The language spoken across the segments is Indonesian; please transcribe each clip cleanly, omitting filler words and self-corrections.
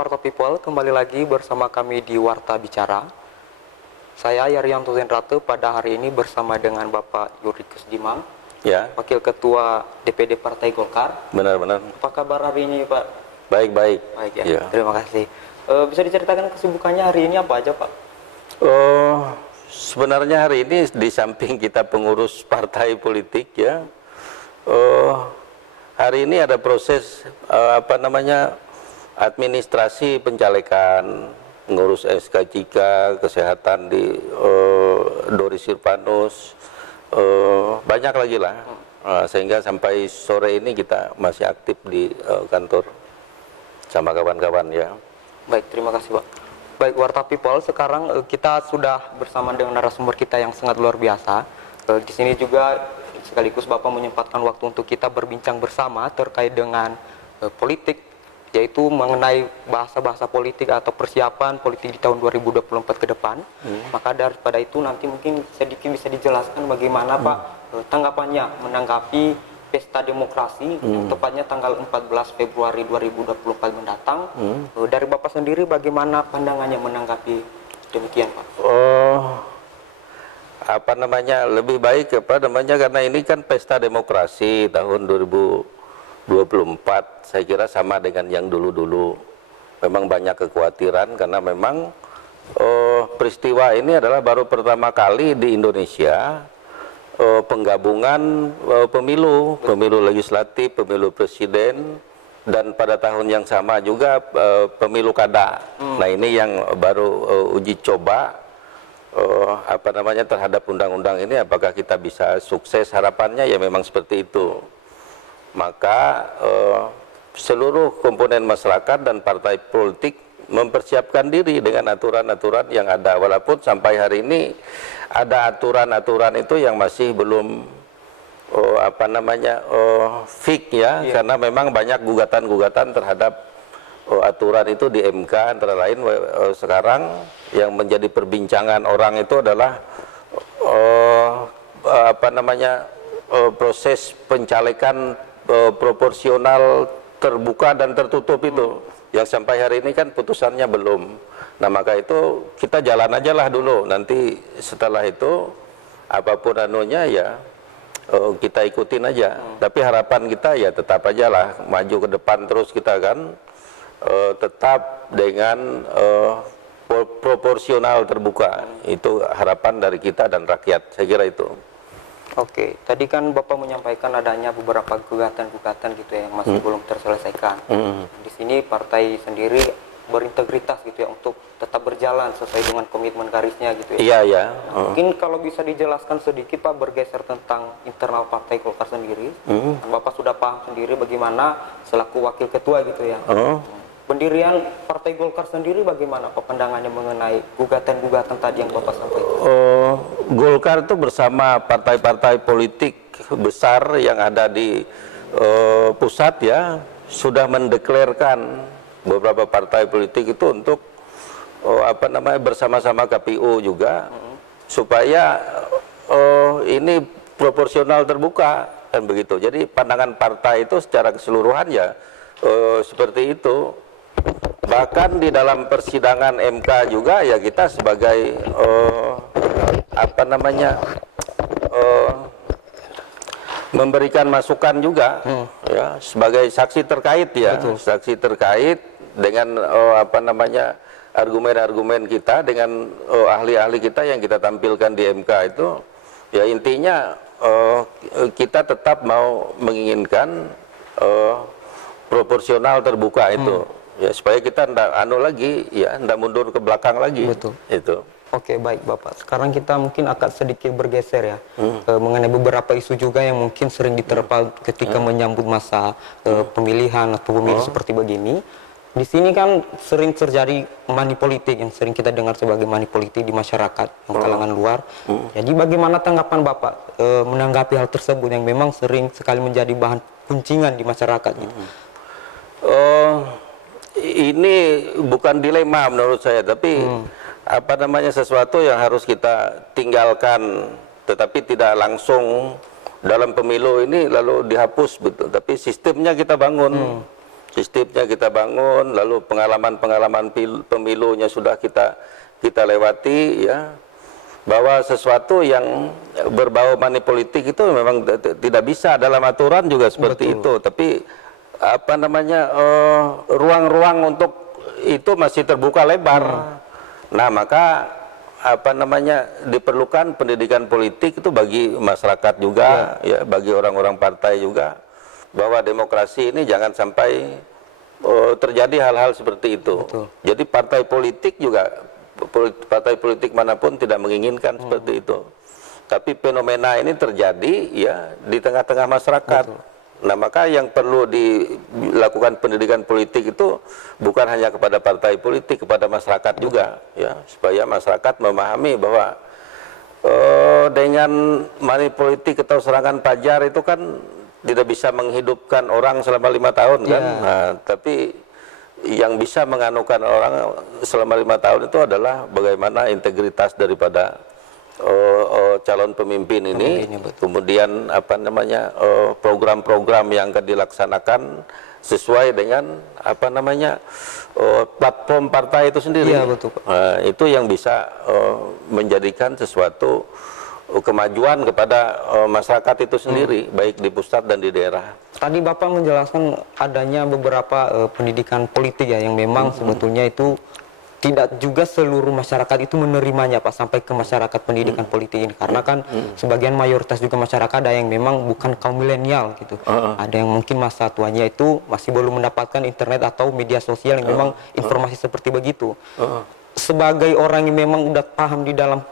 Warta People, kembali lagi bersama kami di Warta Bicara. Saya Yaryanto Zenrate pada hari ini bersama dengan Bapak Yurikus Dimang, Ya, Wakil Ketua DPD Partai Golkar. benar-benar. Apa kabar hari ini, Pak? Baik-baik. Baik ya, Ya. terima kasih. Bisa diceritakan kesibukannya hari ini apa aja, Pak? Sebenarnya hari ini di samping kita pengurus partai politik ya, hari ini ada proses administrasi pencalekan, ngurus SKCK, kesehatan di Doris Sirpanus, banyak lagi lah. Sehingga sampai sore ini kita masih aktif di kantor sama kawan-kawan ya. Baik, terima kasih, Pak. Baik, Warta People, sekarang kita sudah bersama dengan narasumber kita yang sangat luar biasa. Di sini juga sekaligus Bapak menyempatkan waktu untuk kita berbincang bersama terkait dengan politik, yaitu mengenai bahasa-bahasa politik atau persiapan politik di tahun 2024 ke depan. Maka daripada itu nanti mungkin sedikit bisa dijelaskan bagaimana Pak tanggapannya menanggapi pesta demokrasi, tepatnya tanggal 14 Februari 2024 mendatang. Dari Bapak sendiri bagaimana pandangannya menanggapi demikian, Pak? Lebih baik karena ini kan pesta demokrasi tahun 2024, saya kira sama dengan yang dulu-dulu. Memang banyak kekhawatiran karena memang peristiwa ini adalah baru pertama kali di Indonesia penggabungan pemilu legislatif, pemilu presiden, dan pada tahun yang sama juga pemilu kada. Nah, ini yang baru uji coba terhadap undang-undang ini, apakah kita bisa sukses. Harapannya ya memang seperti itu. Maka seluruh komponen masyarakat dan partai politik mempersiapkan diri dengan aturan-aturan yang ada, walaupun sampai hari ini ada aturan-aturan itu yang masih belum fix ya, karena memang banyak gugatan-gugatan terhadap aturan itu di MK. Antara lain sekarang yang menjadi perbincangan orang itu adalah proses pencalekan proporsional terbuka dan tertutup itu, yang sampai hari ini kan putusannya belum. Nah, maka itu kita jalan aja lah dulu, nanti setelah itu apapun anunya ya kita ikutin aja. Tapi harapan kita ya tetap aja lah maju ke depan terus, kita kan tetap dengan proporsional terbuka. Itu harapan dari kita dan rakyat, saya kira itu. Oke, tadi kan Bapak menyampaikan adanya beberapa gugatan-gugatan gitu ya yang masih belum terselesaikan. Di sini partai sendiri berintegritas gitu ya untuk tetap berjalan sesuai dengan komitmen garisnya gitu ya. Iya. Mungkin kalau bisa dijelaskan sedikit Pak, bergeser tentang internal partai Golkar sendiri. Bapak sudah paham sendiri bagaimana selaku wakil ketua gitu ya. Pendirian Partai Golkar sendiri bagaimana Pak pandangannya mengenai gugatan-gugatan tadi yang Bapak sampaikan? Golkar itu bersama partai-partai politik besar yang ada di pusat ya, sudah mendeklarkan beberapa partai politik itu untuk bersama-sama KPU juga, supaya ini proporsional terbuka dan begitu. Jadi pandangan partai itu secara keseluruhan ya seperti itu. Bahkan di dalam persidangan MK juga ya kita sebagai memberikan masukan juga ya, sebagai saksi terkait ya. Betul. Saksi terkait dengan argumen-argumen kita, dengan ahli-ahli kita yang kita tampilkan di MK itu ya. Intinya kita tetap mau menginginkan proporsional terbuka itu ya, supaya kita ndak mundur ke belakang lagi. Betul. Itu. Oke, baik Bapak. Sekarang kita mungkin akan sedikit bergeser ya mengenai beberapa isu juga yang mungkin sering diterpa ketika menyambut masa pemilihan atau pemilu seperti begini. Di sini kan sering terjadi money politik yang sering kita dengar sebagai money politik di masyarakat kalangan luar. Jadi bagaimana tanggapan Bapak menanggapi hal tersebut yang memang sering sekali menjadi bahan kuncingan di masyarakat gitu? Ini bukan dilema menurut saya, tapi sesuatu yang harus kita tinggalkan, tetapi tidak langsung dalam pemilu ini lalu dihapus betul, tapi sistemnya kita bangun. sistemnya kita bangun, lalu pengalaman-pengalaman pemilunya sudah kita lewati, ya, bahwa sesuatu yang berbau money politik itu memang tidak bisa, dalam aturan juga seperti itu, tapi apa namanya, ruang-ruang untuk itu masih terbuka lebar. Nah, maka apa namanya, diperlukan pendidikan politik itu bagi masyarakat juga, ya, bagi orang-orang partai juga, bahwa demokrasi ini jangan sampai terjadi hal-hal seperti itu. Jadi partai politik juga, partai politik manapun tidak menginginkan seperti itu. Tapi fenomena ini terjadi, ya, di tengah-tengah masyarakat. Nah, maka yang perlu dilakukan pendidikan politik itu bukan hanya kepada partai politik, kepada masyarakat juga, ya, supaya masyarakat memahami bahwa dengan money politik atau serangan pajar itu kan tidak bisa menghidupkan orang selama 5 tahun kan. Nah, tapi yang bisa menganukan orang selama 5 tahun itu adalah bagaimana integritas daripada calon pemimpin ini, kemudian apa namanya, program-program yang akan dilaksanakan sesuai dengan apa namanya, platform partai itu sendiri. Iya, betul, Pak. Itu yang bisa menjadikan sesuatu kemajuan kepada masyarakat itu sendiri, baik di pusat dan di daerah. Tadi Bapak menjelaskan adanya beberapa pendidikan politik ya yang memang sebetulnya itu tidak juga seluruh masyarakat itu menerimanya, Pak, sampai ke masyarakat pendidikan politik ini, karena kan sebagian mayoritas juga masyarakat ada yang memang bukan kaum milenial gitu. Ada yang mungkin masa tuanya itu masih belum mendapatkan internet atau media sosial yang memang informasi seperti begitu. Sebagai orang yang memang udah paham di dalam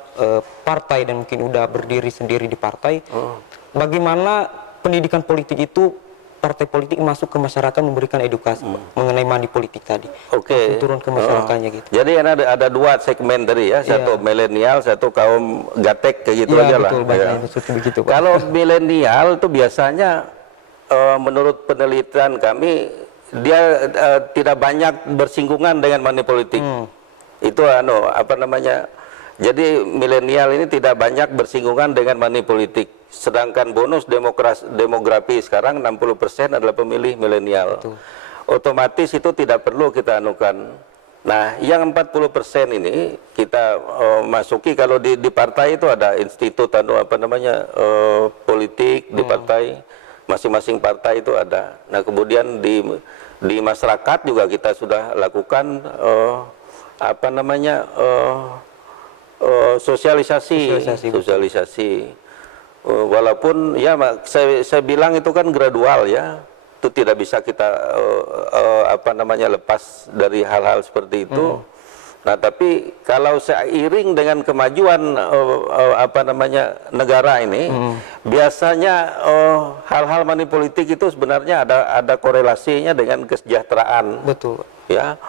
partai dan mungkin udah berdiri sendiri di partai, bagaimana pendidikan politik itu, partai politik masuk ke masyarakat memberikan edukasi mengenai money politik tadi. Oke. Turun ke masyarakatnya gitu. Jadi ada dua segmen tadi ya, satu milenial, satu kaum gatek, kayak gitu aja lah. Betul, begitu, Pak. Kalau milenial itu biasanya menurut penelitian kami dia tidak banyak bersinggungan dengan money politik. Itu apa namanya? Jadi milenial ini tidak banyak bersinggungan dengan money politik. Sedangkan bonus demografi sekarang 60% adalah pemilih milenial. Otomatis itu tidak perlu kita anukan. Nah, yang 40% ini kita masuki. Kalau di partai itu ada institut apa namanya, politik di partai, masing-masing partai itu ada. Nah, kemudian di masyarakat juga kita sudah lakukan apa namanya, sosialisasi. Walaupun ya saya bilang itu kan gradual ya, itu tidak bisa kita apa namanya, lepas dari hal-hal seperti itu. Nah, tapi kalau seiring dengan kemajuan apa namanya, negara ini, biasanya hal-hal money politik itu sebenarnya ada korelasinya dengan kesejahteraan. Betul. Ya,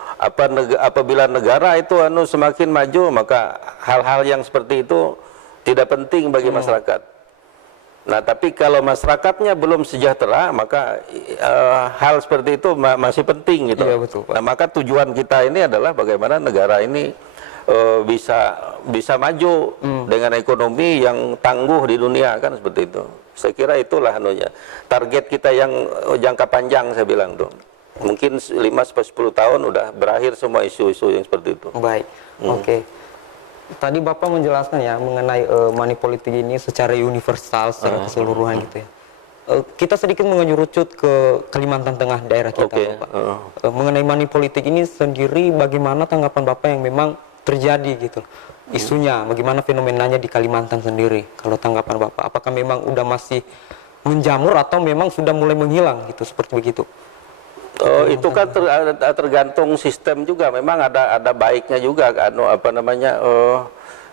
apabila negara itu semakin maju, maka hal-hal yang seperti itu tidak penting bagi masyarakat. Nah, tapi kalau masyarakatnya belum sejahtera, maka hal seperti itu masih penting gitu. Iya, betul, Pak. Nah, maka tujuan kita ini adalah bagaimana negara ini bisa maju dengan ekonomi yang tangguh di dunia, kan seperti itu. Saya kira itulah target kita yang jangka panjang, saya bilang tuh. Mungkin 5-10 tahun udah berakhir semua isu-isu yang seperti itu. Baik, oke. Tadi Bapak menjelaskan ya mengenai money politik ini secara universal, secara keseluruhan gitu ya. Kita sedikit mengerucut ke Kalimantan Tengah, daerah kita, Bapak. Mengenai money politik ini sendiri, bagaimana tanggapan Bapak yang memang terjadi gitu isunya, bagaimana fenomenanya di Kalimantan sendiri? Kalau tanggapan Bapak, apakah memang udah masih menjamur atau memang sudah mulai menghilang gitu, seperti begitu? Itu kan tergantung sistem juga. Memang ada baiknya juga kan, apa namanya,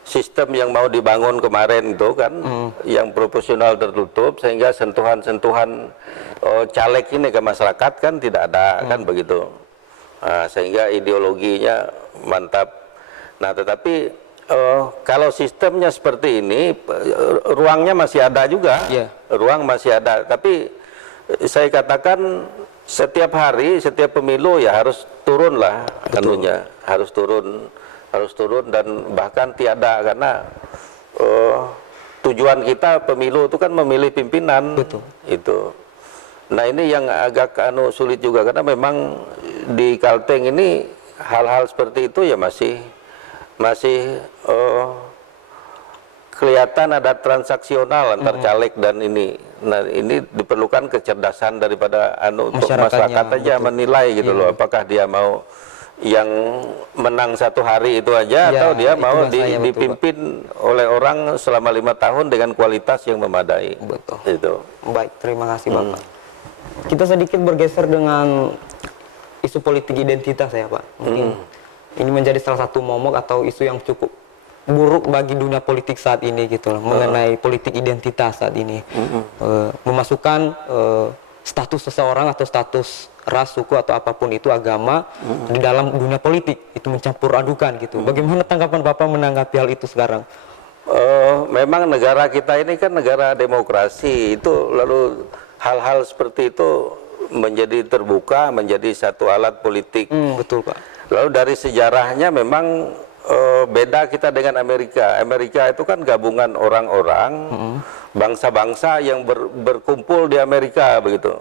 sistem yang mau dibangun kemarin itu kan, yang proporsional tertutup, sehingga sentuhan-sentuhan caleg ini ke masyarakat kan tidak ada, kan begitu. Nah, sehingga ideologinya mantap. Nah, tetapi kalau sistemnya seperti ini, ruangnya masih ada juga, ruang masih ada. Tapi saya katakan setiap hari, setiap pemilu ya harus turun lah, anunya harus turun dan bahkan tiada, karena tujuan kita pemilu itu kan memilih pimpinan. Itu Nah ini yang agak sulit juga karena memang di Kalteng ini hal-hal seperti itu ya masih kelihatan ada transaksional antar caleg dan ini. Nah ini diperlukan kecerdasan daripada masyarakat aja betul. menilai gitu loh, apakah dia mau yang menang satu hari itu aja atau dia mau dipimpin oleh orang selama 5 tahun dengan kualitas yang memadai. Betul. Itu. Baik, terima kasih Bapak. Kita sedikit bergeser dengan isu politik identitas ya Pak. Mungkin ini menjadi salah satu momok atau isu yang cukup buruk bagi dunia politik saat ini gitu loh, mengenai politik identitas saat ini. Memasukkan status seseorang atau status ras, suku atau apapun itu, agama di dalam dunia politik, itu mencampur adukan gitu. Bagaimana tanggapan Bapak menanggapi hal itu sekarang? Memang negara kita ini kan negara demokrasi, itu lalu hal-hal seperti itu menjadi terbuka, menjadi satu alat politik. Betul Pak. Lalu dari sejarahnya memang beda kita dengan Amerika. Amerika itu kan gabungan orang-orang, bangsa-bangsa yang berkumpul di Amerika begitu.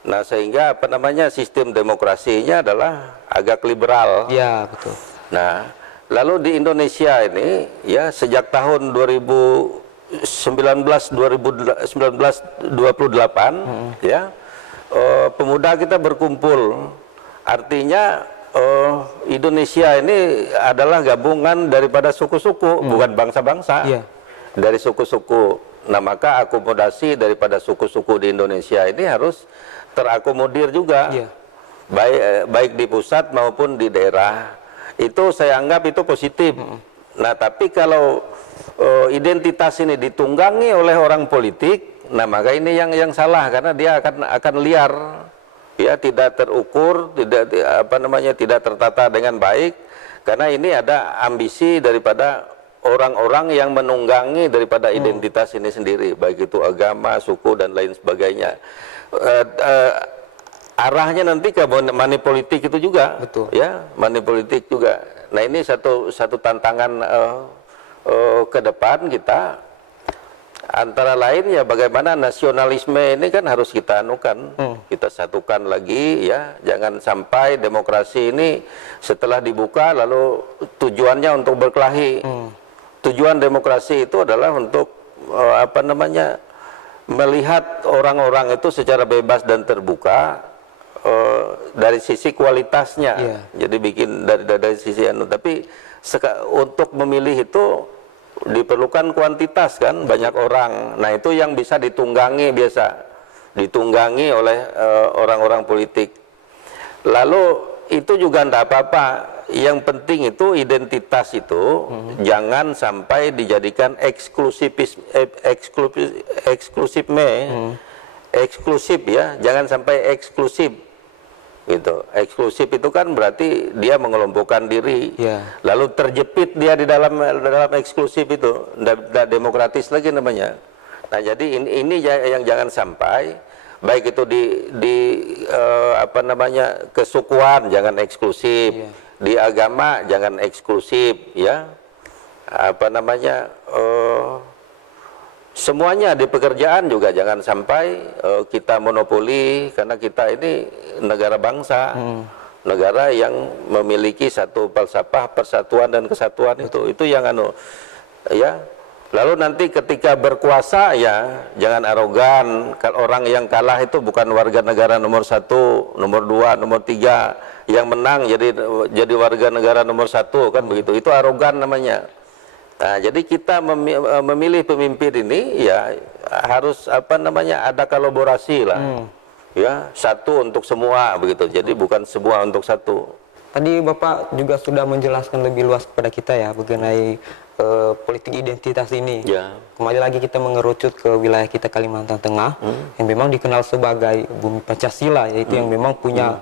Nah sehingga apa namanya sistem demokrasinya adalah agak liberal. Ya betul. Nah lalu di Indonesia ini ya sejak tahun 1928 ya pemuda kita berkumpul. Artinya Indonesia ini adalah gabungan daripada suku-suku, bukan bangsa-bangsa. Dari suku-suku. Nah maka akomodasi daripada suku-suku di Indonesia ini harus terakomodir juga, baik di pusat maupun di daerah. Itu saya anggap itu positif. Nah tapi kalau identitas ini ditunggangi oleh orang politik, nah maka ini yang salah, karena dia akan liar, ya tidak terukur, tidak tertata dengan baik, karena ini ada ambisi daripada orang-orang yang menunggangi daripada identitas ini sendiri, baik itu agama, suku dan lain sebagainya. Arahnya nanti ke money politik itu juga. Betul. Ya, money politik juga. Nah ini satu tantangan ke depan kita, antara lain ya bagaimana nasionalisme ini kan harus kita anukan, kita satukan lagi ya, jangan sampai demokrasi ini setelah dibuka lalu tujuannya untuk berkelahi. Tujuan demokrasi itu adalah untuk melihat orang-orang itu secara bebas dan terbuka dari sisi kualitasnya. Jadi bikin dari sisi tapi untuk memilih itu diperlukan kuantitas kan, banyak orang. Nah itu yang bisa ditunggangi ditunggangi oleh orang-orang politik. Lalu itu juga tidak apa-apa. Yang penting itu identitas itu jangan sampai dijadikan eksklusif ya, jangan sampai eksklusif gitu. Eksklusif itu kan berarti dia mengelompokkan diri, lalu terjepit dia di dalam eksklusif itu, tidak demokratis lagi namanya. Nah jadi ini yang jangan sampai, baik itu di kesukuan jangan eksklusif, di agama jangan eksklusif, ya semuanya. Di pekerjaan juga jangan sampai kita monopoli, karena kita ini negara bangsa, negara yang memiliki satu falsafah persatuan dan kesatuan. Itu yang ya. Lalu nanti ketika berkuasa ya jangan arogan. Orang yang kalah itu bukan warga negara nomor 1, nomor 2, nomor 3. Yang menang jadi warga negara nomor 1 kan begitu. Itu arogan namanya. Nah, jadi kita memilih pemimpin ini ya harus ada kolaborasi lah. Ya, satu untuk semua begitu. Jadi bukan semua untuk satu. Tadi Bapak juga sudah menjelaskan lebih luas kepada kita ya mengenai politik identitas ini. Kembali lagi kita mengerucut ke wilayah kita Kalimantan Tengah yang memang dikenal sebagai bumi Pancasila, yaitu yang memang punya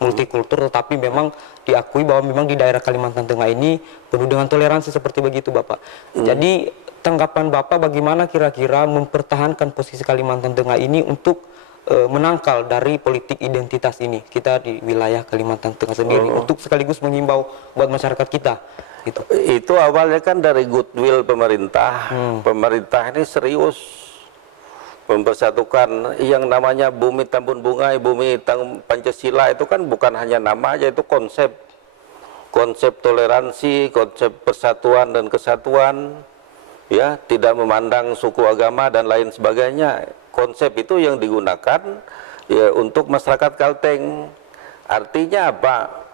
multikultur, tetapi memang diakui bahwa memang di daerah Kalimantan Tengah ini penuh dengan toleransi seperti begitu Bapak. Jadi tanggapan Bapak bagaimana kira-kira mempertahankan posisi Kalimantan Tengah ini untuk menangkal dari politik identitas ini kita di wilayah Kalimantan Tengah sendiri, untuk sekaligus menghimbau buat masyarakat kita. Itu awalnya kan dari goodwill pemerintah. Pemerintah ini serius mempersatukan yang namanya Bumi Tambun Bungai, Bumi Pancasila itu kan bukan hanya nama aja, itu konsep toleransi, konsep persatuan dan kesatuan, ya, tidak memandang suku, agama dan lain sebagainya. Konsep itu yang digunakan ya untuk masyarakat Kalteng. Artinya apa?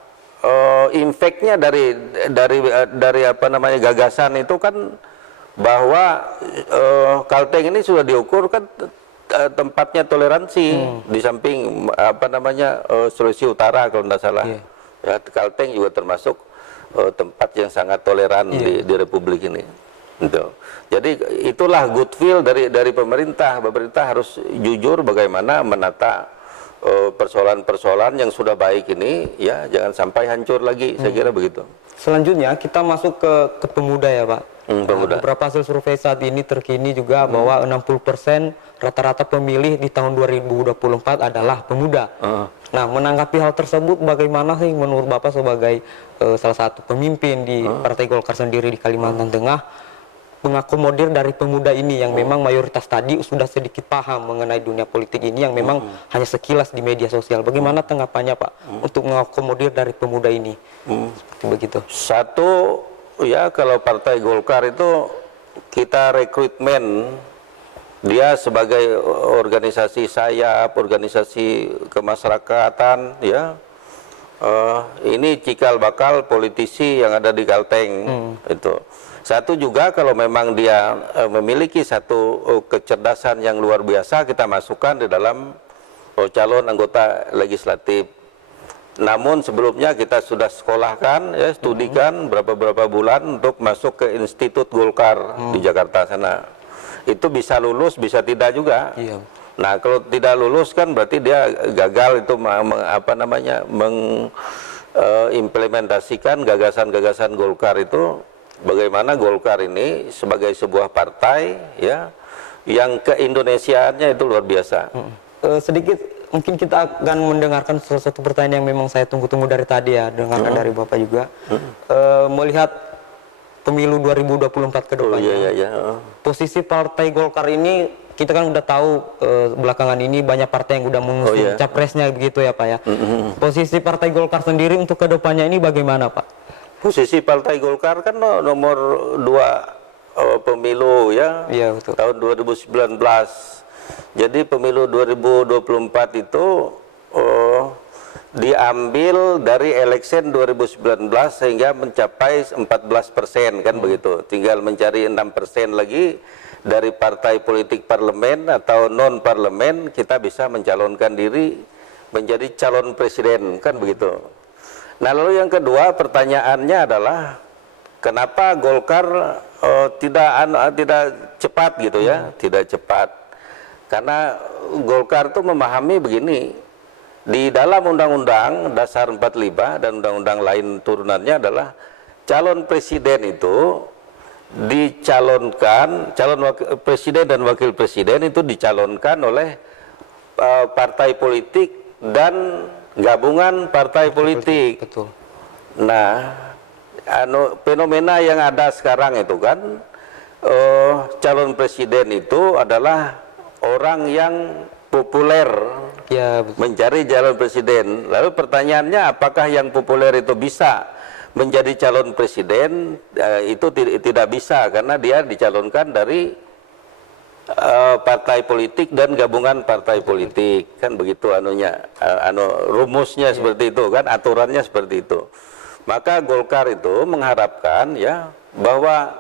Impact-nya dari apa namanya gagasan itu kan bahwa Kalteng ini sudah diukur kan tempatnya toleransi di samping apa namanya Sulawesi Utara kalau tidak salah. Ya, Kalteng juga termasuk tempat yang sangat toleran di Republik ini. Gitu. Jadi itulah goodwill dari pemerintah. Pemerintah harus jujur bagaimana menata persoalan-persoalan yang sudah baik ini, ya, jangan sampai hancur lagi. Saya kira begitu. Selanjutnya kita masuk ke pemuda ya Pak. Pemuda. Beberapa hasil survei saat ini terkini juga bahwa 60% rata-rata pemilih di tahun 2024 adalah pemuda. Nah, menanggapi hal tersebut bagaimana sih menurut Bapak sebagai salah satu pemimpin di Partai Golkar sendiri di Kalimantan Tengah, mengakomodir dari pemuda ini yang memang mayoritas tadi sudah sedikit paham mengenai dunia politik ini yang memang hanya sekilas di media sosial. Bagaimana tanggapannya Pak untuk mengakomodir dari pemuda ini? Seperti begitu. Satu, ya, kalau Partai Golkar itu kita rekrutmen dia sebagai organisasi sayap, organisasi kemasyarakatan, ya. Ini cikal bakal politisi yang ada di Kalteng. Itu. Satu juga kalau memang dia memiliki satu kecerdasan yang luar biasa, kita masukkan di dalam calon anggota legislatif. Namun sebelumnya kita sudah sekolahkan, ya, studikan berapa bulan untuk masuk ke Institut Golkar di Jakarta sana. Itu bisa lulus, bisa tidak juga. Iya. Nah, kalau tidak lulus kan berarti dia gagal itu mengimplementasikan gagasan-gagasan Golkar itu. Bagaimana Golkar ini sebagai sebuah partai, ya, yang keindonesiaannya itu luar biasa. Sedikit mungkin kita akan mendengarkan salah satu pertanyaan yang memang saya tunggu-tunggu dari tadi ya, dengarkan dari Bapak juga. Melihat pemilu 2024 ke depannya. Posisi Partai Golkar ini kita kan udah tahu belakangan ini banyak partai yang udah mengusung capresnya begitu ya Pak ya. Posisi Partai Golkar sendiri untuk ke depannya ini bagaimana Pak? Posisi Partai Golkar kan nomor 2 pemilu, ya, betul. Tahun 2019. Jadi pemilu 2024 itu diambil dari election 2019 sehingga mencapai 14% kan begitu. Tinggal mencari 6% lagi dari partai politik parlemen atau non parlemen, kita bisa mencalonkan diri menjadi calon presiden kan begitu. Nah, lalu yang kedua pertanyaannya adalah kenapa Golkar tidak cepat gitu ya, tidak cepat. Karena Golkar itu memahami begini, di dalam Undang-Undang Dasar 45 dan undang-undang lain turunannya adalah calon presiden itu dicalonkan, presiden dan wakil presiden itu dicalonkan oleh partai politik dan gabungan partai politik. Betul. Nah, fenomena yang ada sekarang itu kan calon presiden itu adalah orang yang populer, Ya, betul. mencari calon presiden. Lalu pertanyaannya, apakah yang populer itu bisa menjadi calon presiden? Itu tidak bisa karena dia dicalonkan dari partai politik dan gabungan partai politik, kan begitu rumusnya seperti itu kan, aturannya seperti itu. Maka Golkar itu mengharapkan, ya, bahwa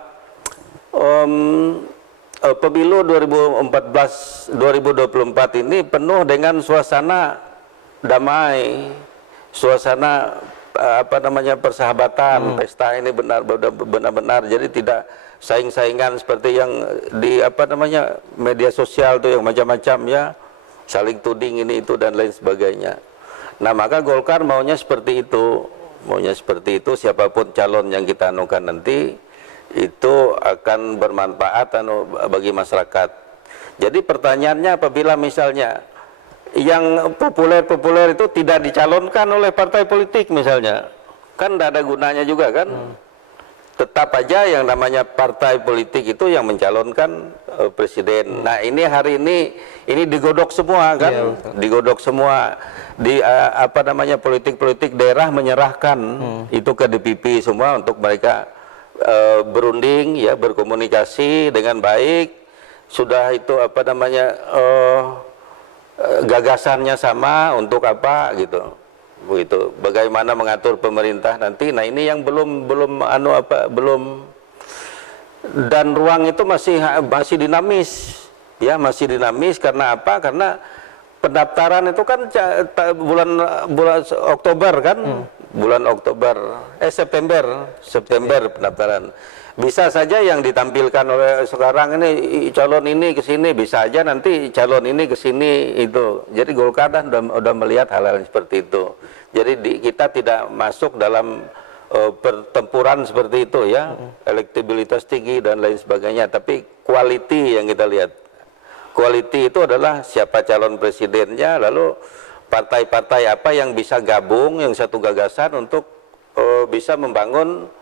pemilu 2024 ini penuh dengan suasana damai, suasana persahabatan, pesta ini benar-benar jadi tidak saing-saingan seperti yang di media sosial tuh yang macam-macam, ya, saling tuding ini itu dan lain sebagainya. Nah, maka Golkar maunya seperti itu, siapapun calon yang kita anukan nanti itu akan bermanfaat bagi masyarakat. Jadi pertanyaannya, apabila misalnya yang populer itu tidak dicalonkan oleh partai politik misalnya, kan tidak ada gunanya juga kan. tetap aja yang namanya partai politik itu yang mencalonkan presiden. Nah ini hari ini digodok semua kan, Iya, betul. digodok semua di apa namanya politik daerah menyerahkan itu ke DPP semua untuk mereka berunding ya, berkomunikasi dengan baik. Sudah itu apa namanya gagasannya sama untuk apa gitu. Begitu. Bagaimana mengatur pemerintah nanti. Nah, ini yang belum dan ruang itu masih dinamis. Ya, masih dinamis karena apa? Karena pendaftaran itu kan bulan Oktober kan? Bulan Oktober, September pendaftaran. Bisa saja yang ditampilkan oleh sekarang ini calon ini ke sini, bisa aja nanti calon ini ke sini itu. Jadi Golkar kan udah melihat hal-hal seperti itu. Jadi kita tidak masuk dalam pertempuran seperti itu ya, elektabilitas tinggi dan lain sebagainya, tapi quality yang kita lihat. Quality itu adalah siapa calon presidennya, lalu partai-partai apa yang bisa gabung, yang satu gagasan untuk bisa membangun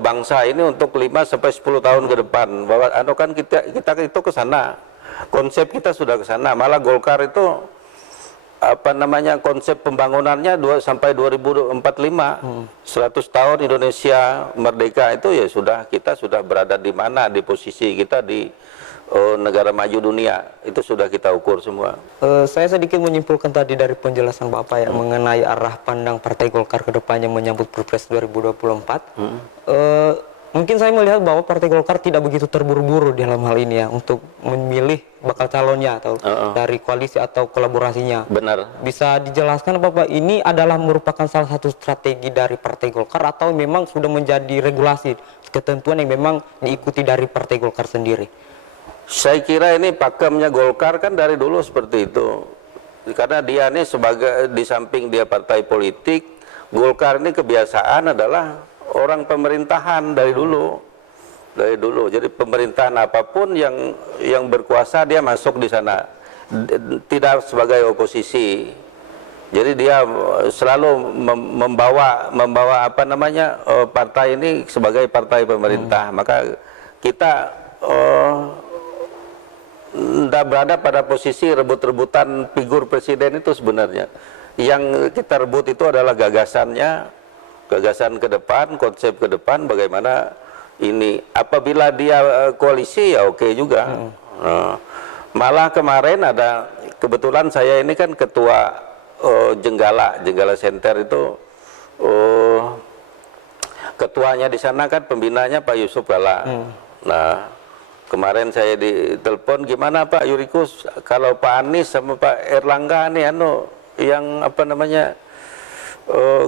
bangsa ini untuk 5 sampai 10 tahun ke depan. Bahwa kan kita itu ke sana. Konsep kita sudah ke sana. Malah Golkar itu konsep pembangunannya sampai 2045. 100 tahun Indonesia merdeka itu ya kita sudah berada di mana, di posisi kita di negara maju dunia. Itu sudah kita ukur semua. Saya sedikit menyimpulkan tadi dari penjelasan Bapak ya mengenai arah pandang Partai Golkar ke depannya menyambut Pilpres 2024. Mungkin saya melihat bahwa Partai Golkar tidak begitu terburu-buru dalam hal ini ya untuk memilih bakal calonnya atau dari koalisi atau kolaborasinya. Benar. Bisa dijelaskan Bapak, ini adalah merupakan salah satu strategi dari Partai Golkar atau memang sudah menjadi regulasi ketentuan yang memang diikuti dari Partai Golkar sendiri? Saya kira ini pakemnya Golkar kan dari dulu seperti itu. Karena dia ini sebagai, di samping dia partai politik, Golkar ini kebiasaan adalah orang pemerintahan dari dulu. Dari dulu. Jadi pemerintahan apapun yang berkuasa dia masuk di sana. Tidak sebagai oposisi. Jadi dia selalu membawa partai ini sebagai partai pemerintah. Maka kita tidak berada pada posisi rebut-rebutan figur presiden itu sebenarnya. Yang kita rebut itu adalah gagasannya, gagasan ke depan, konsep ke depan, bagaimana ini. Apabila dia koalisi ya oke juga. Malah kemarin kebetulan saya ini kan ketua Jenggala Center itu, ketuanya di sana kan pembinanya Pak Yusuf Kalla. Nah, kemarin saya ditelepon, gimana Pak Yurikus kalau Pak Anies sama Pak Erlangga nih yang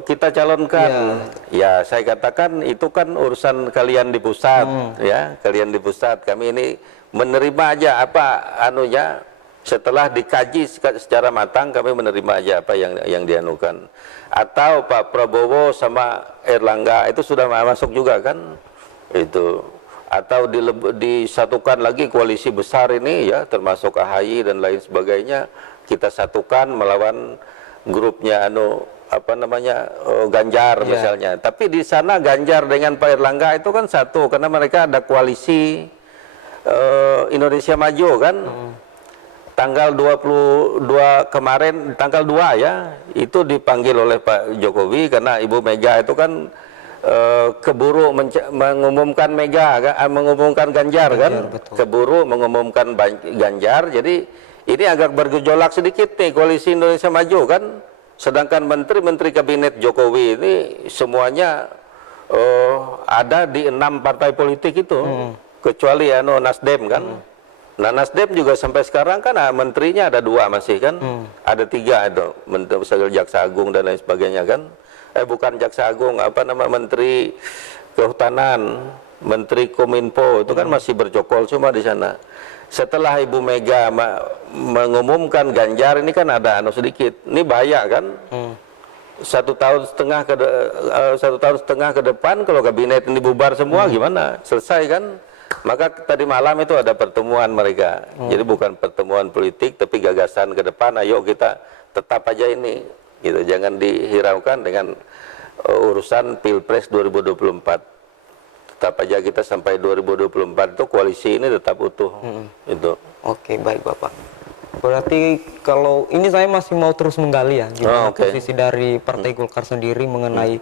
kita calonkan. Ya, saya katakan itu kan urusan kalian di pusat ya, kalian di pusat. Kami ini menerima aja setelah dikaji secara matang, kami menerima aja apa yang dianukan. Atau Pak Prabowo sama Erlangga itu sudah masuk juga kan itu. Atau disatukan lagi koalisi besar ini ya, termasuk AHY dan lain sebagainya, kita satukan melawan grupnya Ganjar misalnya. Tapi di sana Ganjar dengan Pak Erlangga itu kan satu, karena mereka ada koalisi Indonesia Maju kan. Tanggal 22 kemarin, tanggal 2 ya, itu dipanggil oleh Pak Jokowi karena Ibu Mega itu kan keburu mengumumkan mengumumkan Ganjar kan, keburu mengumumkan Ganjar. Jadi ini agak bergejolak sedikit nih koalisi Indonesia Maju kan, sedangkan menteri-menteri kabinet Jokowi ini semuanya ada di 6 partai politik itu, kecuali Nasdem kan. Nah, Nasdem juga sampai sekarang kan menterinya ada 2 masih kan, ada 3 itu, menteri Jaksa Agung dan lain sebagainya kan. Bukan Jaksa Agung, Menteri Kehutanan, Menteri Kominfo itu kan masih bercokol semua di sana. Setelah Ibu Mega mengumumkan Ganjar ini kan ada sedikit. Ini bahaya kan? 1,5 tahun ke depan kalau kabinet ini bubar semua gimana? Selesai kan? Maka tadi malam itu ada pertemuan mereka. Jadi bukan pertemuan politik tapi gagasan ke depan. Ayo kita tetap aja ini. Gitu, jangan dihiraukan dengan urusan Pilpres 2024. Tetap aja kita sampai 2024 itu koalisi ini tetap utuh. Itu. Oke, baik Bapak. Berarti kalau ini saya masih mau terus menggali ya gimana posisi dari Partai Golkar sendiri mengenai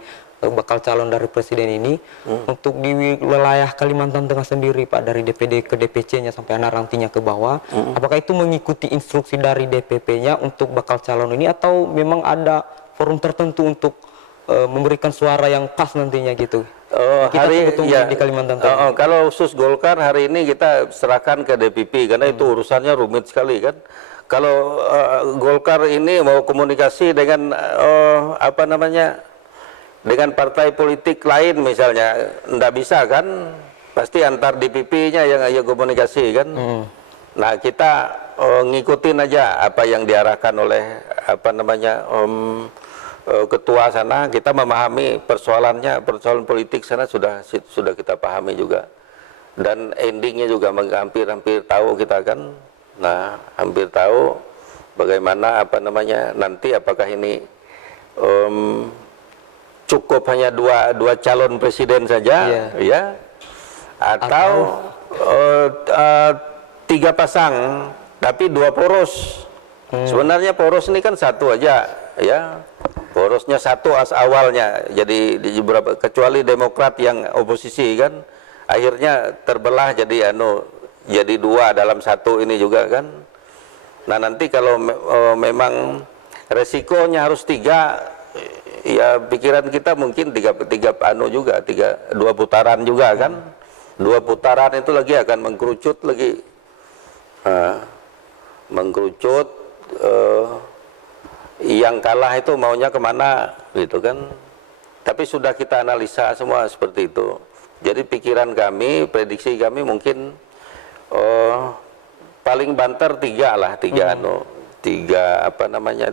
bakal calon dari presiden ini untuk di wilayah Kalimantan Tengah sendiri Pak, dari DPD ke DPC-nya sampai anak rantingnya ke bawah. Apakah itu mengikuti instruksi dari DPP-nya untuk bakal calon ini atau memang ada forum tertentu untuk memberikan suara yang pas nantinya gitu? Hari ya, di Kalimantan Tengah. kalau khusus Golkar hari ini kita serahkan ke DPP karena itu urusannya rumit sekali kan. Kalau Golkar ini mau komunikasi dengan apa namanya, dengan partai politik lain misalnya, nggak bisa kan? Pasti antar DPP-nya yang komunikasi kan. Nah kita ngikutin aja apa yang diarahkan oleh apa namanya ketua sana. Kita memahami persoalan politik sana sudah kita pahami juga, dan endingnya juga hampir tahu kita kan. Nah hampir tahu bagaimana apa namanya nanti, apakah ini cukup hanya dua calon presiden saja ya, atau 3 pasang tapi 2 poros. Sebenarnya poros ini kan satu aja ya. Porosnya satu awalnya, jadi di beberapa, kecuali Demokrat yang oposisi kan, akhirnya terbelah jadi jadi 2 dalam 1 ini juga kan. Nah nanti kalau memang resikonya harus 3, ya pikiran kita mungkin 3 juga, 2 putaran juga kan. 2 putaran itu lagi akan mengkerucut lagi, mengkerucut. Yang kalah itu maunya kemana gitu kan. Tapi sudah kita analisa semua seperti itu. Jadi pikiran kami, prediksi kami mungkin paling banter 3 lah, 3 apa namanya,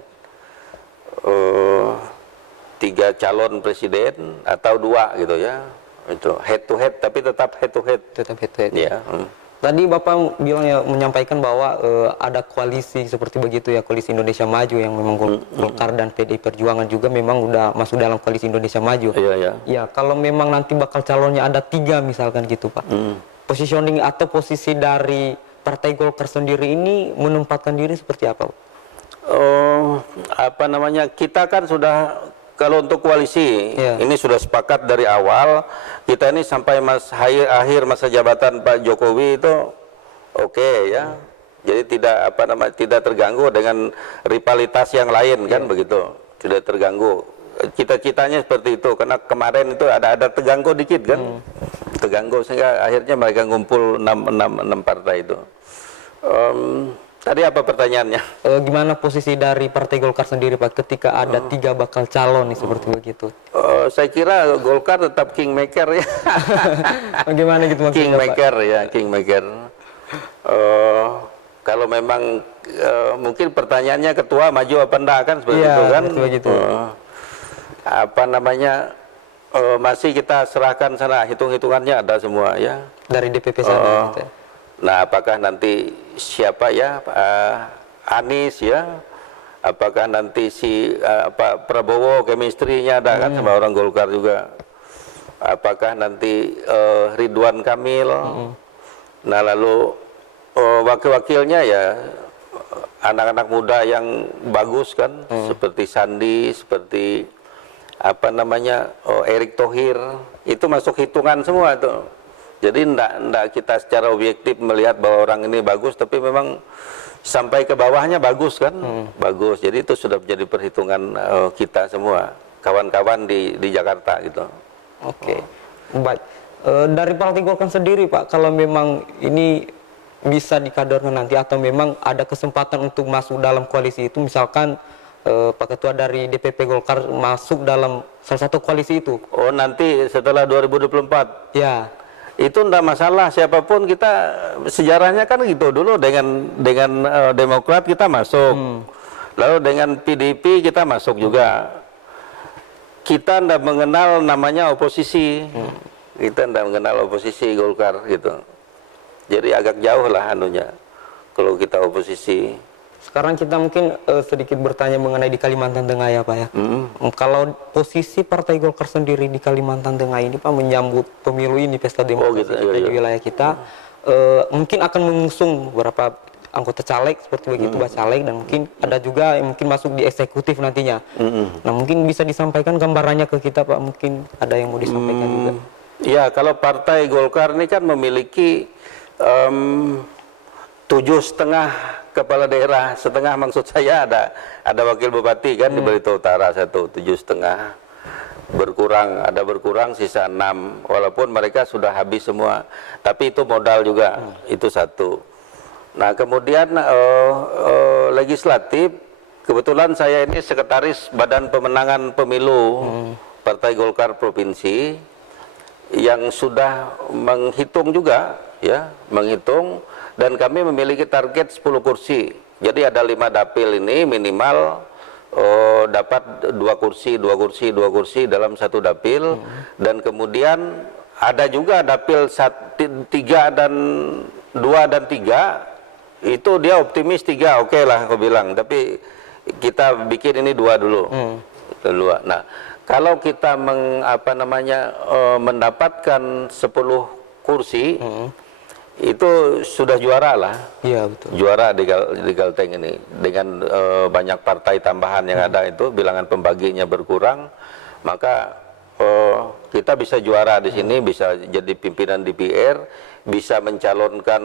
3 calon presiden atau 2 gitu ya. Itu head to head, tapi tetap head to head. Tetap head to head ya. Tadi Bapak bilang ya, menyampaikan bahwa ada koalisi seperti begitu ya, koalisi Indonesia Maju yang memang Golkar dan PDI Perjuangan juga memang udah masuk dalam koalisi Indonesia Maju. Ya, kalau memang nanti bakal calonnya ada 3 misalkan gitu Pak. Positioning atau posisi dari Partai Golkar sendiri ini menempatkan diri seperti apa Pak? Apa namanya, kita kan sudah, kalau untuk koalisi ini sudah sepakat dari awal, kita ini sampai akhir masa jabatan Pak Jokowi itu oke ya. Jadi tidak terganggu dengan rivalitas yang lain kan begitu. Tidak terganggu. Cita-citanya seperti itu, karena kemarin itu ada terganggu dikit kan. Terganggu sehingga akhirnya mereka ngumpul 6 partai itu. Tadi apa pertanyaannya? Gimana posisi dari Partai Golkar sendiri Pak ketika ada 3 bakal calon nih seperti begitu? Saya kira Golkar tetap kingmaker ya. Bagaimana gitu maksudnya Kingmaker Pak? Ya, kingmaker. Kalau memang mungkin pertanyaannya ketua maju apa enggak kan seperti itu kan? Begitu. Apa namanya, masih kita serahkan sana, hitung-hitungannya ada semua ya. Dari DPP sana gitu ya. Nah, apakah nanti siapa ya, Anies ya, apakah nanti si Pak Prabowo chemistry-nya ada kan sama orang Golkar juga, apakah nanti Ridwan Kamil, nah lalu wakil-wakilnya ya anak-anak muda yang bagus kan, seperti Sandi, seperti apa namanya, Erick Thohir, itu masuk hitungan semua tuh. Jadi enggak kita secara objektif melihat bahwa orang ini bagus, tapi memang sampai ke bawahnya bagus kan, bagus. Jadi itu sudah menjadi perhitungan kita semua, kawan-kawan di Jakarta gitu. Oke, baik. Dari Partai Golkar sendiri Pak, kalau memang ini bisa dikaderkan nanti atau memang ada kesempatan untuk masuk dalam koalisi itu, misalkan Pak Ketua dari DPP Golkar masuk dalam salah satu koalisi itu. Oh, nanti setelah 2024? Ya. Itu enggak masalah, siapapun. Kita sejarahnya kan gitu, dulu dengan Demokrat kita masuk, lalu dengan PDIP kita masuk juga. Kita enggak mengenal namanya oposisi, kita enggak mengenal oposisi Golkar gitu. Jadi agak jauh lah anunya kalau kita oposisi. Sekarang kita mungkin sedikit bertanya mengenai di Kalimantan Tengah ya Pak ya. Kalau posisi Partai Golkar sendiri di Kalimantan Tengah ini Pak menyambut pemilu ini pesta demokrasi gitu, kita di wilayah kita, mungkin akan mengusung beberapa anggota caleg seperti begitu caleg, dan mungkin ada juga yang mungkin masuk di eksekutif nantinya. Nah mungkin bisa disampaikan gambarannya ke kita Pak, mungkin ada yang mau disampaikan juga. Ya, kalau Partai Golkar ini kan memiliki 7,5 kepala daerah, setengah maksud saya ada wakil bupati kan di Barito Utara 7,5 berkurang sisa 6, walaupun mereka sudah habis semua, tapi itu modal juga, itu satu. Nah kemudian legislatif, kebetulan saya ini sekretaris Badan Pemenangan Pemilu Partai Golkar Provinsi yang sudah menghitung juga, ya, menghitung, dan kami memiliki target 10 kursi. Jadi ada 5 dapil ini minimal dapat 2 kursi dalam satu dapil, dan kemudian ada juga dapil 3 dan 2 dan 3 itu dia optimis 3, oke lah aku bilang, tapi kita bikin ini 2 dulu. Nah, kalau kita mendapatkan 10 kursi, itu sudah juara lah. Iya betul. Juara di Kalteng ini dengan banyak partai tambahan yang ada, itu bilangan pembaginya berkurang, maka kita bisa juara di sini, bisa jadi pimpinan DPR, bisa mencalonkan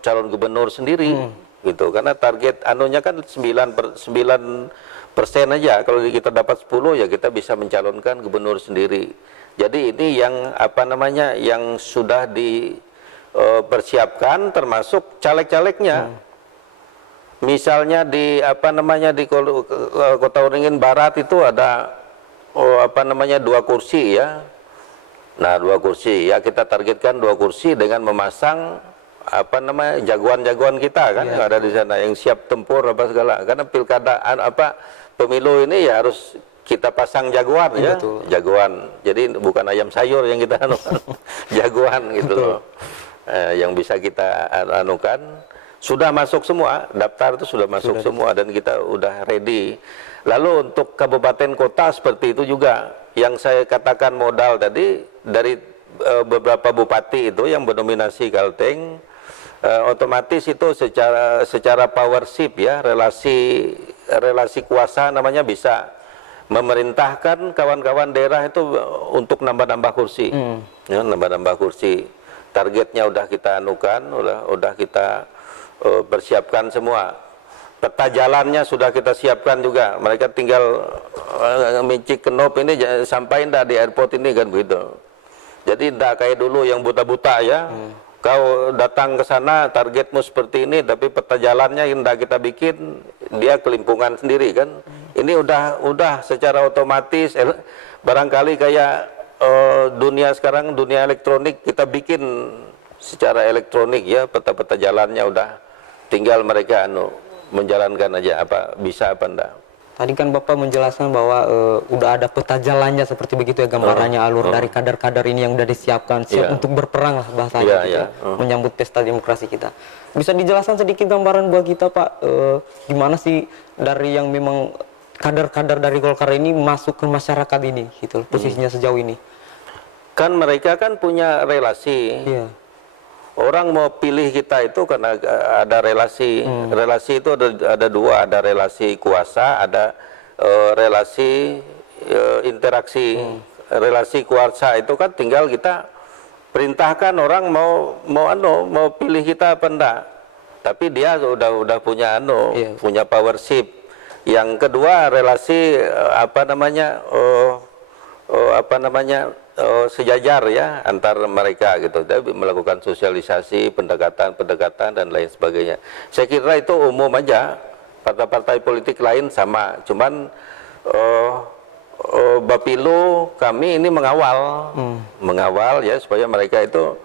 calon gubernur sendiri, gitu. Karena target anunya kan 9% aja. Kalau kita dapat 10 ya kita bisa mencalonkan gubernur sendiri. Jadi ini yang yang sudah dipersiapkan, termasuk caleg-calegnya. Misalnya di di Kota Waringin Barat itu ada 2 kursi ya. Nah 2 kursi ya, kita targetkan 2 kursi dengan memasang jagoan-jagoan kita kan, yang ada di sana, yang siap tempur segala. Karena pilkada pemilu ini ya harus kita pasang jagoan ya, jagoan. Jadi bukan ayam sayur yang kita anukan, jagoan gitu loh. Yang bisa kita anukan. Sudah masuk semua, daftar itu sudah masuk semua, dan kita udah ready. Lalu untuk kabupaten kota seperti itu juga, yang saya katakan modal tadi, dari beberapa bupati itu yang mendominasi Kalteng, otomatis itu secara powership ya, relasi kuasa namanya, bisa memerintahkan kawan-kawan daerah itu untuk nambah-nambah kursi. Ya, nambah-nambah kursi. Targetnya udah kita anukan, udah kita persiapkan semua. Peta jalannya sudah kita siapkan juga. Mereka tinggal micik kenop ini sampai ndak di airport ini kan, begitu. Jadi ndak kayak dulu yang buta-buta ya. Kau datang ke sana targetmu seperti ini, tapi peta jalannya yang ndak kita bikin, dia kelimpungan sendiri kan. Ini udah secara otomatis, barangkali kayak dunia sekarang, dunia elektronik, kita bikin secara elektronik ya, peta-peta jalannya udah, tinggal mereka menjalankan aja, bisa apa enggak. Tadi kan Bapak menjelaskan bahwa udah ada peta jalannya seperti begitu ya, gambarannya, alur dari kader-kader ini yang udah disiapkan, siap untuk berperang lah bahasanya, menyambut pesta demokrasi kita. Bisa dijelaskan sedikit gambaran buat kita Pak, gimana sih dari yang memang kader-kader dari Golkar ini masuk ke masyarakat ini, gitu, posisinya sejauh ini? Kan mereka kan punya relasi. Orang mau pilih kita itu karena ada relasi. Relasi itu ada 2, ada relasi kuasa, ada relasi interaksi. Relasi kuasa itu kan tinggal kita perintahkan orang mau pilih kita apa enggak. Tapi dia udah punya punya powership. Yang kedua relasi sejajar ya antar mereka gitu, melakukan sosialisasi, pendekatan dan lain sebagainya. Saya kira itu umum aja, partai-partai politik lain sama, cuman Bapilu kami ini mengawal ya, supaya mereka itu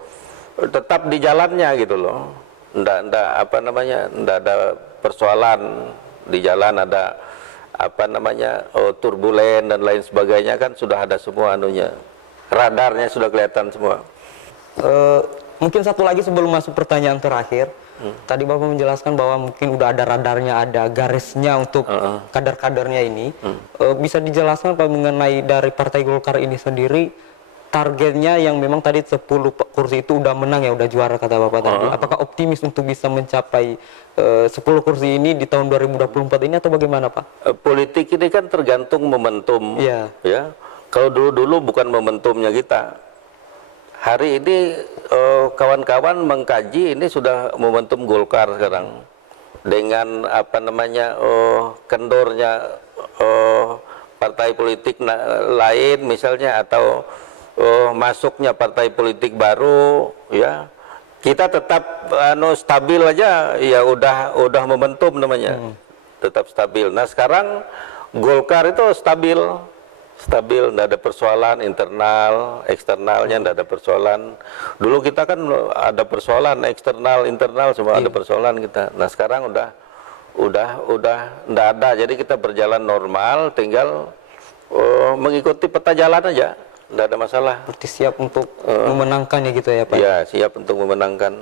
tetap di jalannya gitu loh. Ndak ada persoalan di jalan, ada turbulen dan lain sebagainya, kan sudah ada semua radarnya sudah kelihatan semua. Mungkin satu lagi sebelum masuk pertanyaan terakhir, Tadi Bapak menjelaskan bahwa mungkin udah ada radarnya, ada garisnya untuk kader-kadernya ini. Bisa dijelaskan Pak mengenai dari Partai Golkar ini sendiri, targetnya yang memang tadi 10 kursi itu udah menang ya, udah juara kata Bapak tadi. Apakah optimis untuk bisa mencapai 10 kursi ini di tahun 2024 ini atau bagaimana Pak? Politik ini kan tergantung momentum. Iya. Ya. Kalau dulu bukan momentumnya kita. Hari ini kawan-kawan mengkaji ini sudah momentum Golkar sekarang dengan apa namanya kendornya partai politik lain misalnya atau masuknya partai politik baru, ya kita tetap stabil aja, ya udah momentum namanya, tetap stabil. Nah sekarang Golkar itu stabil, nggak ada persoalan internal, eksternalnya nggak ada persoalan. Dulu kita kan ada persoalan eksternal, internal semua ada persoalan kita. Nah sekarang udah nggak ada. Jadi kita berjalan normal, tinggal mengikuti peta jalan aja, nggak ada masalah. Berarti siap untuk memenangkannya gitu ya Pak? Ya siap untuk memenangkan.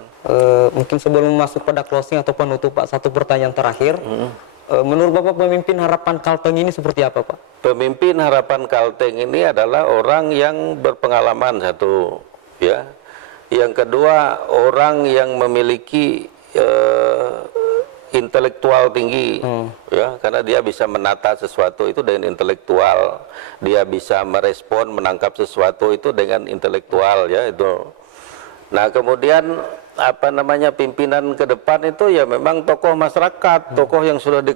Mungkin sebelum masuk pada closing atau penutup Pak, satu pertanyaan terakhir. Menurut Bapak pemimpin harapan Kalteng ini seperti apa Pak? Pemimpin harapan Kalteng ini adalah orang yang berpengalaman satu, ya. Yang kedua orang yang memiliki intelektual tinggi, ya, karena dia bisa menata sesuatu itu dengan intelektual, dia bisa merespon, menangkap sesuatu itu dengan intelektual, ya itu. Nah kemudian apa namanya pimpinan ke depan itu ya memang tokoh masyarakat, tokoh yang sudah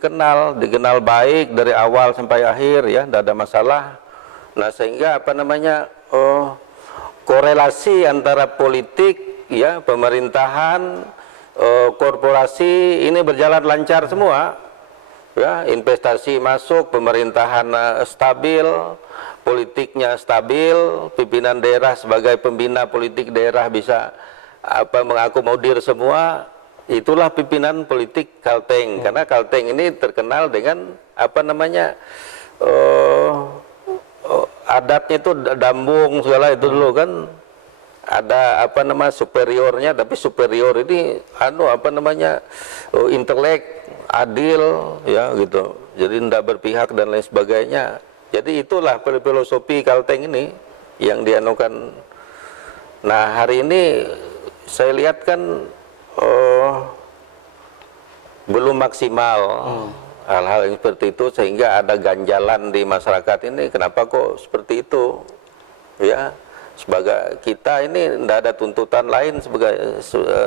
dikenal baik dari awal sampai akhir, ya, tidak ada masalah. Nah sehingga apa namanya korelasi antara politik, ya, pemerintahan, korporasi ini berjalan lancar semua, ya, investasi masuk, pemerintahan stabil, politiknya stabil, pimpinan daerah sebagai pembina politik daerah bisa mengakomodir semua. Itulah pimpinan politik Kalteng. Karena Kalteng ini terkenal dengan apa namanya adatnya itu dambung segala itu dulu kan, ada apa nama superiornya, tapi superior ini apa namanya intelek, adil, ya gitu. Jadi tidak berpihak dan lain sebagainya. Jadi itulah filosofi Kalteng ini yang dianukan. Nah hari ini saya lihat kan belum maksimal hal-hal yang seperti itu, sehingga ada ganjalan di masyarakat ini. Kenapa kok seperti itu? Ya, sebagai kita ini tidak ada tuntutan lain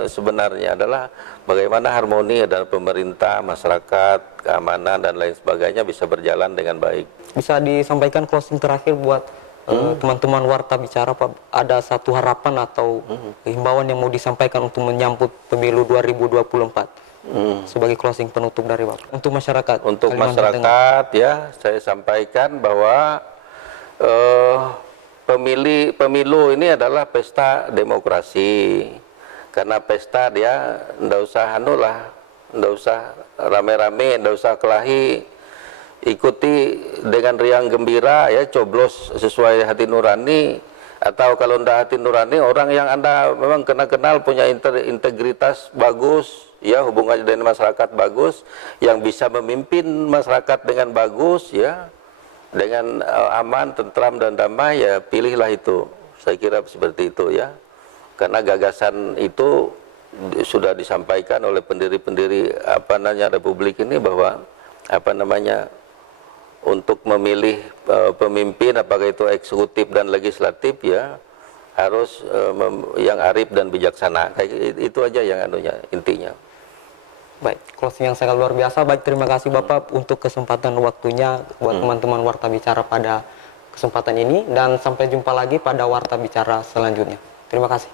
sebenarnya adalah bagaimana harmoni antara pemerintah, masyarakat, keamanan dan lain sebagainya bisa berjalan dengan baik. Bisa disampaikan closing terakhir buat teman-teman Warta Bicara Pak, ada satu harapan atau himbauan yang mau disampaikan untuk menyambut pemilu 2024 sebagai closing penutup dari Bapak untuk masyarakat? Untuk masyarakat, ya, saya sampaikan bahwa pemilu ini adalah pesta demokrasi. Karena pesta dia ndak usah ndak usah rame-rame, ndak usah kelahi, ikuti dengan riang gembira, ya, coblos sesuai hati nurani. Atau kalau ndak hati nurani, orang yang Anda memang kenal punya integritas bagus, ya, hubungannya dengan masyarakat bagus, yang bisa memimpin masyarakat dengan bagus, ya, dengan aman, tentram dan damai, ya pilihlah itu. Saya kira seperti itu, ya. Karena gagasan itu sudah disampaikan oleh pendiri-pendiri apa namanya Republik ini, bahwa apa namanya untuk memilih pemimpin, apakah itu eksekutif dan legislatif, ya harus yang arif dan bijaksana. Kayak itu aja yang intinya. Baik, closing yang sangat luar biasa. Baik, terima kasih Bapak untuk kesempatan waktunya buat teman-teman Warta Bicara pada kesempatan ini, dan sampai jumpa lagi pada Warta Bicara selanjutnya. Terima kasih.